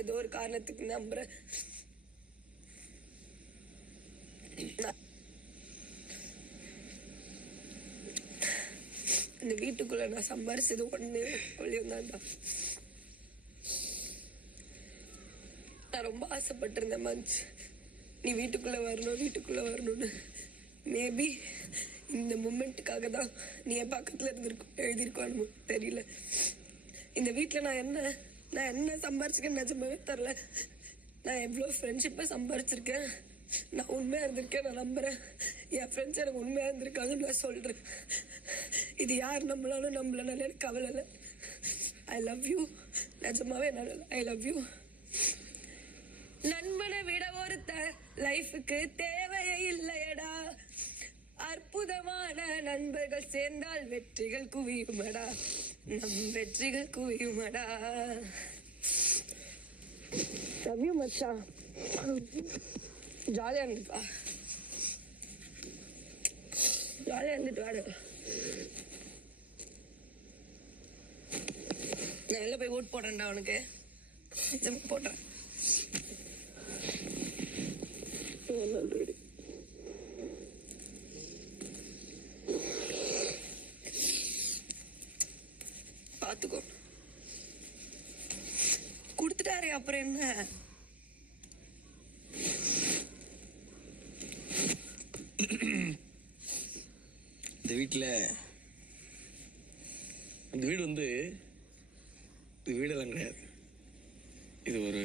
ஏதோ ஒரு காரணத்துக்கு நம்புறேன். இந்த வீட்டுக்குள்ள நான் சம்பாரிச்சது ஒண்ணு ஒளியும் தான்டா. நான் ரொம்ப ஆசைப்பட்டிருந்தேன் மஞ்ச், நீ வீட்டுக்குள்ள வரணும்னு. மேபி இந்த மூமெண்ட்டுக்காக தான் நீ என் பக்கத்துல எழுதியிருக்கோன்னு தெரியல. இந்த வீட்டுல நான் என்ன சம்பாரிச்சிருக்கேன்னு நிஜமாவே தெரியல. நான் எவ்வளோ ஃப்ரெண்ட்ஷிப்பை சம்பாரிச்சிருக்கேன். நான் உண்மையா இருந்திருக்கேன். நான் நம்புறேன் என் ஃப்ரெண்ட்ஸ் எனக்கு உண்மையா இருந்திருக்காங்கன்னு நான் சொல்றேன். இது யார் நம்மளாலும் நம்மளனால எனக்கு கவலை இல்லை. I love you. நிஜமாவே ஐ லவ் யூ. நண்பனை விட ஒருத்த லைஃபுக்கு தேவையே இல்லையடா. அற்புதமான நண்பர்கள் சேர்ந்தால் வெற்றிகள் குவியுமடா. நம் வெற்றிகள் குவியுமடா. லவ் யூ மச்சான். ஜாலியா இருந்துப்பா. ஜாலியா இருந்துட்டு வாடு. நான் வெளில போய் ஓட் போடுறேன்டா உனக்கு. போடுறேன். பாத்துக்கோ. குடுத்துட்டாரு அப்புறம் என்ன? இந்த வீட்டுல இந்த வீடு வந்து இது வீடெல்லாம் கிடையாது. இது ஒரு